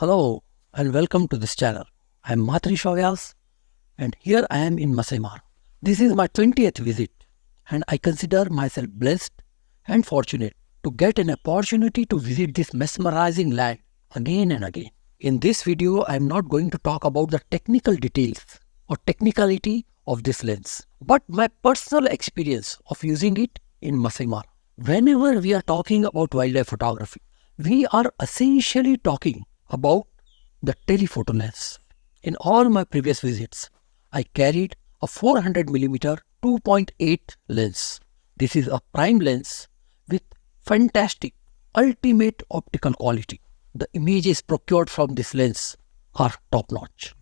Hello and welcome to this channel. I am Matri Shavyas and here I am in Maasai Mara. This is my 20th visit and I consider myself blessed and fortunate to get an opportunity to visit this mesmerizing land again and again. In this video, I am not going to talk about the technical details or technicality of this lens, but my personal experience of using it in Maasai Mara. Whenever we are talking about wildlife photography, we are essentially talking about the telephoto lens. In all my previous visits, I carried a 400mm 2.8 lens. This is a prime lens with fantastic, ultimate optical quality. The images procured from this lens are top-notch.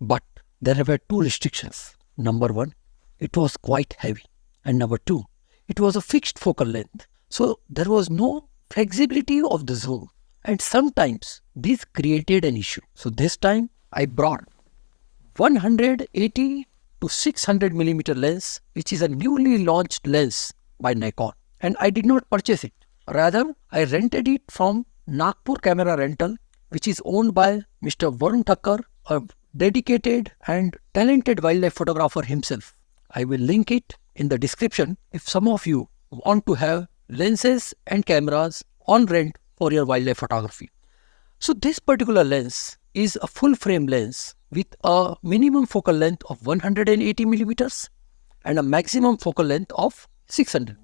But there were two restrictions. Number one, it was quite heavy. And number two, it was a fixed focal length. So there was no flexibility of the zoom. And sometimes this created an issue. So this time I brought 180 to 600mm lens, which is a newly launched lens by Nikon. And I did not purchase it. Rather, I rented it from Nagpur Camera Rental, which is owned by Mr. Varun Thakkar, a dedicated and talented wildlife photographer himself. I will link it in the description if some of you want to have lenses and cameras on rent for your wildlife photography. So this particular lens is a full frame lens with a minimum focal length of 180mm and a maximum focal length of 600mm.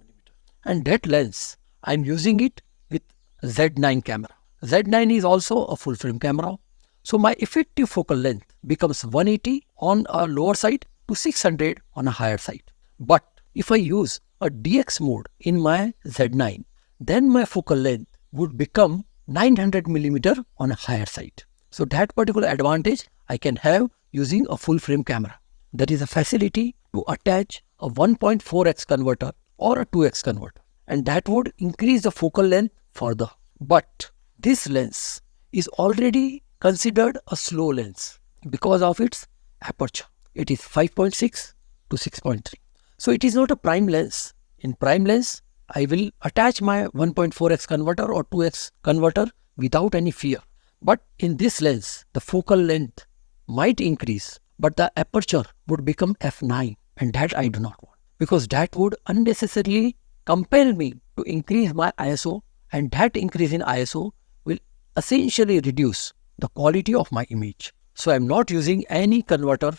And that lens, I am using it with Z9 camera. Z9 is also a full frame camera. So my effective focal length becomes 180 on a lower side to 600 on a higher side. But if I use a DX mode in my Z9, then my focal length would become 900mm on a higher side. So that particular advantage I can have using a full frame camera. There is a facility to attach a 1.4x converter or a 2x converter, and that would increase the focal length further. But this lens is already considered a slow lens because of its aperture. It is 5.6 to 6.3. So it is not a prime lens. In prime lens, I will attach my 1.4x converter or 2x converter without any fear. But in this lens, the focal length might increase, but the aperture would become f9, and that I do not want, because that would unnecessarily compel me to increase my ISO, and that increase in ISO will essentially reduce the quality of my image. So I am not using any converter,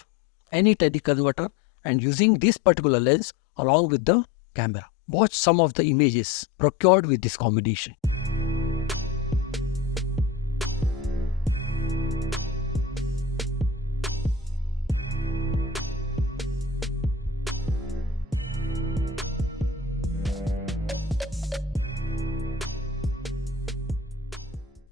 any tele converter, and using this particular lens along with the camera. Watch some of the images procured with this combination.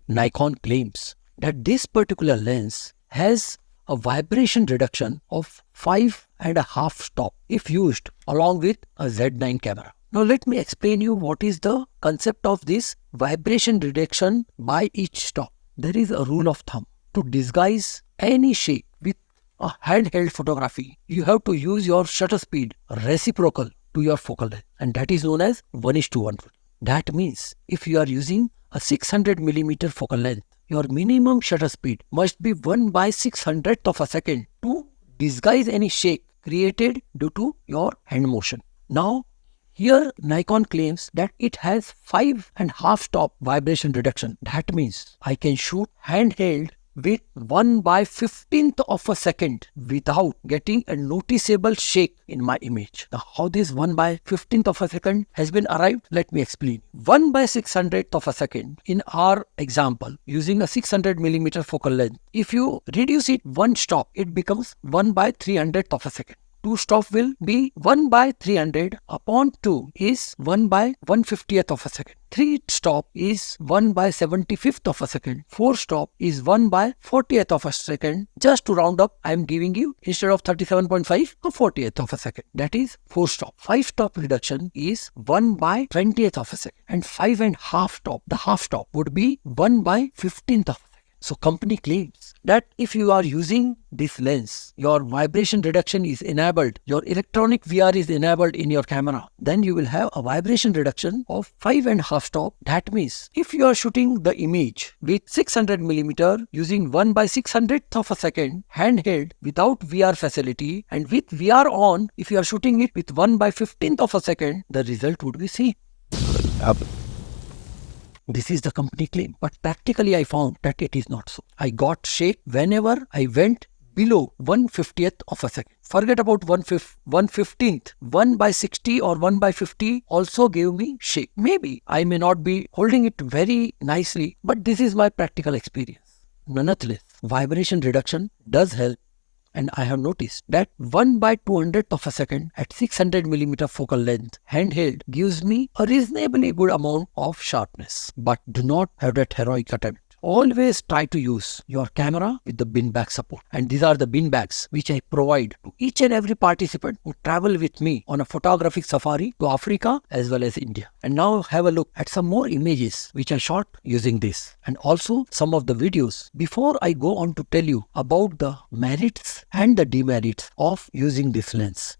Nikon claims that this particular lens has a vibration reduction of 5.5 stop if used along with a Z9 camera. Now let me explain you what is the concept of this vibration reduction by each stop. There is a rule of thumb. To disguise any shake with a handheld photography, you have to use your shutter speed reciprocal to your focal length, and that is known as 1:1. That means if you are using a 600mm focal length, your minimum shutter speed must be 1/600th of a second to disguise any shake created due to your hand motion. Now, here Nikon claims that it has 5.5 stop vibration reduction. That means I can shoot handheld with 1/15th of a second without getting a noticeable shake in my image. Now, how this 1/15th of a second has been arrived, let me explain. 1/600th of a second in our example using a 600mm focal length. If you reduce it one stop, it becomes 1/300th of a second. 2 stop will be 1/300 upon 2 is 1/150th of a second. 3 stop is 1/75th of a second. 4 stop is 1/40th of a second. Just to round up, I am giving you instead of 37.5 to 40th of a second. That is 4 stop. 5 stop reduction is 1/20th of a second. And 5.5 stop, the half stop would be 1/15th of a second. So company claims that if you are using this lens, your vibration reduction is enabled, your electronic VR is enabled in your camera, then you will have a vibration reduction of 5.5 stop. That means if you are shooting the image with 600mm using 1/600th of a second handheld without VR facility, and with VR on, if you are shooting it with 1/15th of a second, the result would be same. This is the company claim, but practically I found that it is not so. I got shake whenever I went below 1/50th of a second. Forget about 1/15th. 1/60 or 1/50 also gave me shake. Maybe I may not be holding it very nicely, but this is my practical experience. Nonetheless, vibration reduction does help. And I have noticed that 1/200th of a second at 600mm focal length handheld gives me a reasonably good amount of sharpness. But do not have that heroic attempt. Always try to use your camera with the bin bag support. And these are the bin bags which I provide to each and every participant who travel with me on a photographic safari to Africa as well as India. And now have a look at some more images which I shot using this, and also some of the videos before I go on to tell you about the merits and the demerits of using this lens.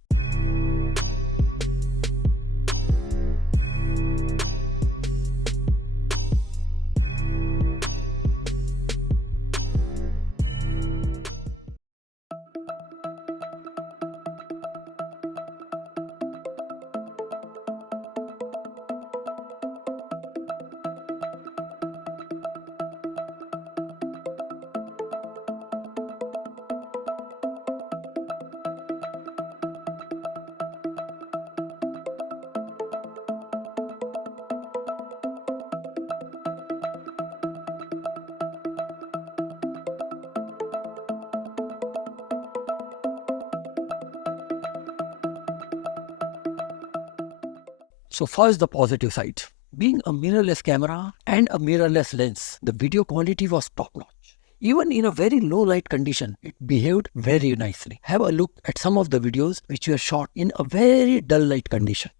So first, the positive side. Being a mirrorless camera and a mirrorless lens, the video quality was top-notch. Even in a very low light condition, it behaved very nicely. Have a look at some of the videos which were shot in a very dull light condition.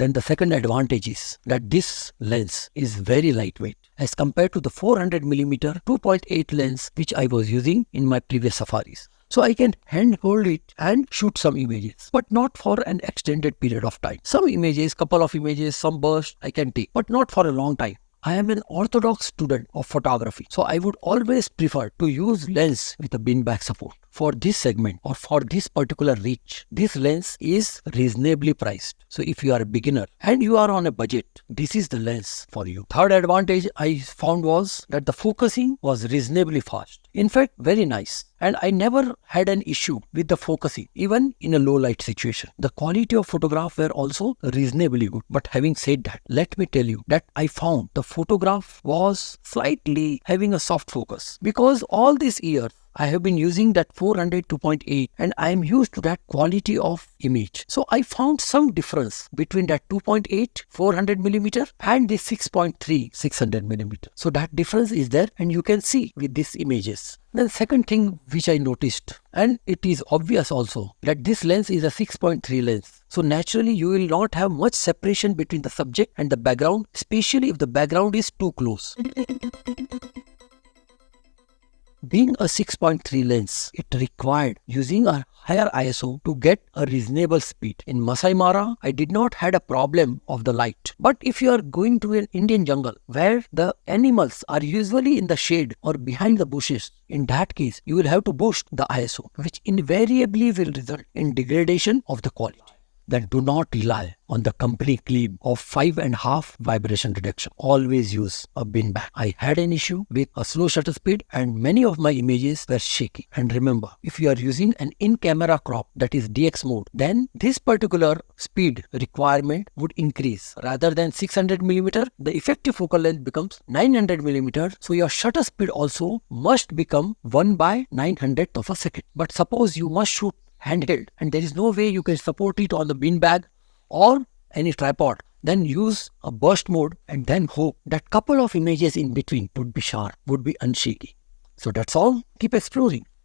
Then the second advantage is that this lens is very lightweight as compared to the 400mm 2.8 lens which I was using in my previous safaris. So I can handhold it and shoot some images, but not for an extended period of time. Some images, couple of images, some burst I can take, but not for a long time. I am an orthodox student of photography, so I would always prefer to use lens with a bin bag support. For this segment or for this particular reach, this lens is reasonably priced. So if you are a beginner and you are on a budget, this is the lens for you. Third advantage I found was that the focusing was reasonably fast. In fact, very nice. And I never had an issue with the focusing, even in a low light situation. The quality of photograph were also reasonably good. But having said that, let me tell you that I found the photograph was slightly having a soft focus, because all these years I have been using that 400 2.8 and I am used to that quality of image. So I found some difference between that 2.8 400mm and the 6.3 600mm. So that difference is there and you can see with these images. Then second thing which I noticed, and it is obvious also, that this lens is a 6.3 lens. So naturally you will not have much separation between the subject and the background, especially if the background is too close. Being a 6.3 lens, it required using a higher ISO to get a reasonable speed. In Maasai Mara, I did not had a problem of the light. But if you are going to an Indian jungle where the animals are usually in the shade or behind the bushes, in that case, you will have to boost the ISO, which invariably will result in degradation of the quality. then do not rely on the company claim of 5.5 vibration reduction. Always use a bin bag. I had an issue with a slow shutter speed and many of my images were shaky. And remember, if you are using an in-camera crop, that is DX mode, then this particular speed requirement would increase. Rather than 600mm, the effective focal length becomes 900mm. So your shutter speed also must become 1/900th of a second. But suppose you must shoot handheld and there is no way you can support it on the bean bag or any tripod, then use a burst mode and then hope that couple of images in between would be sharp, would be unshaky. So that's all. Keep exploring.